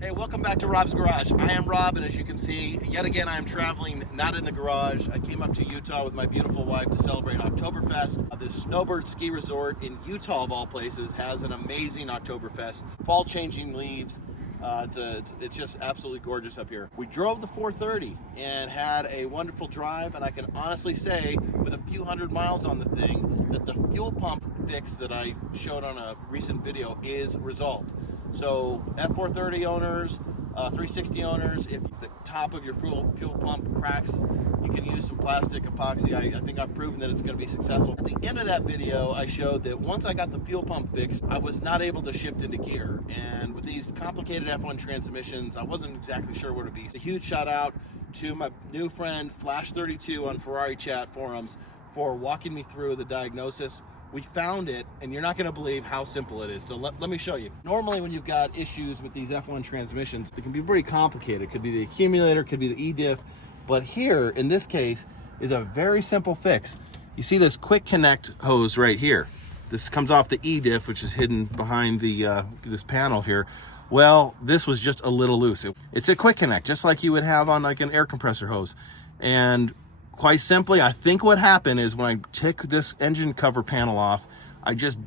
Hey, welcome back to Robb's Garage. I am Robb, and as you can see, yet again I am traveling not in the garage. I came up to Utah with my beautiful wife to celebrate Oktoberfest. This snowbird ski resort in Utah, of all places, has an amazing Oktoberfest. Fall changing leaves. It's just absolutely gorgeous up here. We drove the 430 and had a wonderful drive, and I can honestly say, with a few hundred miles on the thing, that the fuel pump fix that I showed on a recent video is resolved. So F430 owners, 360 owners, if the top of your fuel pump cracks, you can use some plastic epoxy. I think I've proven that it's going to be successful. At the end of that video, I showed that once I got the fuel pump fixed, I was not able to shift into gear. And with these complicated F1 transmissions, I wasn't exactly sure where to be. So a huge shout out to my new friend Flash32 on Ferrari chat forums for walking me through the diagnosis. We found it, and you're not going to believe how simple it is. So let me show you. Normally, when you've got issues with these F1 transmissions, it can be pretty complicated. It could be the accumulator, it could be the E-diff. But here, in this case, is a very simple fix. You see this quick connect hose right here. This comes off the E-diff, which is hidden behind the this panel here. Well, this was just a little loose. It's a quick connect, just like you would have on like an air compressor hose. And quite simply, I think what happened is when I took this engine cover panel off, I just,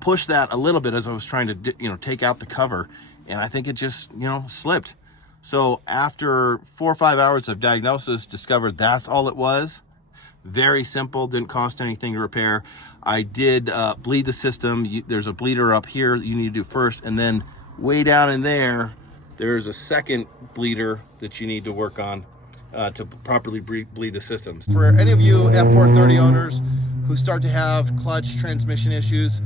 pushed that a little bit as I was trying to, take out the cover. And I think it just, slipped. So after 4 or 5 hours of diagnosis, discovered that's all it was. Very simple, didn't cost anything to repair. I did bleed the system. There's a bleeder up here that you need to do first. And then way down in there, there's a second bleeder that you need to work on to properly bleed the systems. For any of you F430 owners who start to have clutch transmission issues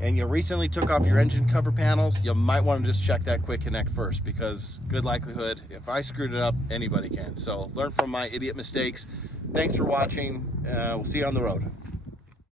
and you recently took off your engine cover panels, you might want to just check that quick connect first, because good likelihood, if I screwed it up, anybody can. So learn from my idiot mistakes. Thanks for watching. We'll see you on the road.